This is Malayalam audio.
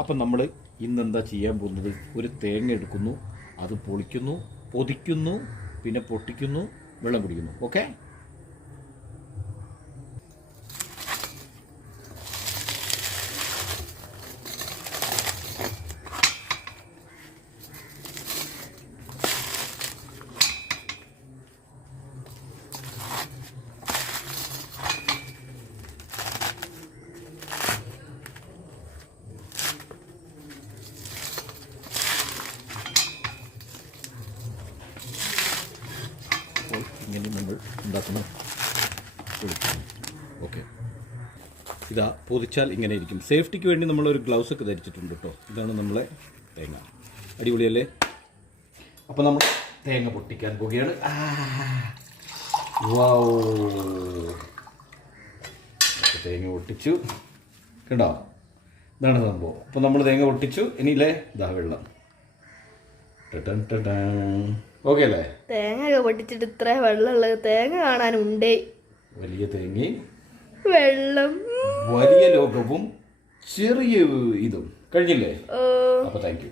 അപ്പം നമ്മൾ ഇന്നെന്താ ചെയ്യാൻ പോകുന്നത്? ഒരു തേങ്ങ എടുക്കുന്നു, അത് പൊളിക്കുന്നു, പൊതിക്കുന്നു, പിന്നെ പൊട്ടിക്കുന്നു, വെള്ളം കുടിക്കുന്നു. ഓക്കെ. ഇങ്ങനെ നമ്മൾ ഉണ്ടാക്കുന്ന ഓക്കെ. ഇതാ പൊതിച്ചാൽ ഇങ്ങനെ ഇരിക്കും. സേഫ്റ്റിക്ക് വേണ്ടി നമ്മളൊരു ഗ്ലൗസ് ഒക്കെ ധരിച്ചിട്ടുണ്ട് കേട്ടോ. ഇതാണ് നമ്മളെ തേങ്ങ. അടിപൊളിയല്ലേ? അപ്പോൾ നമ്മൾ തേങ്ങ പൊട്ടിക്കാൻ പോവുകയാണ്. തേങ്ങ പൊട്ടിച്ചു കണ്ടോ? ഇതാണ് സംഭവം. അപ്പോൾ നമ്മൾ തേങ്ങ പൊട്ടിച്ചു. ഇനിയില്ലേ ഇതാ വെള്ളം. ഓക്കെ അല്ലേ? തേങ്ങ പൊട്ടിച്ചിട്ട് ഇത്ര വെള്ളമുള്ളത് തേങ്ങ കാണാനുണ്ടേ. വലിയ തേങ്ങയും വെള്ളം, വലിയ ലോകവും ചെറിയ ഇതും കഴിഞ്ഞില്ലേ? അപ്പോൾ താങ്ക് യു.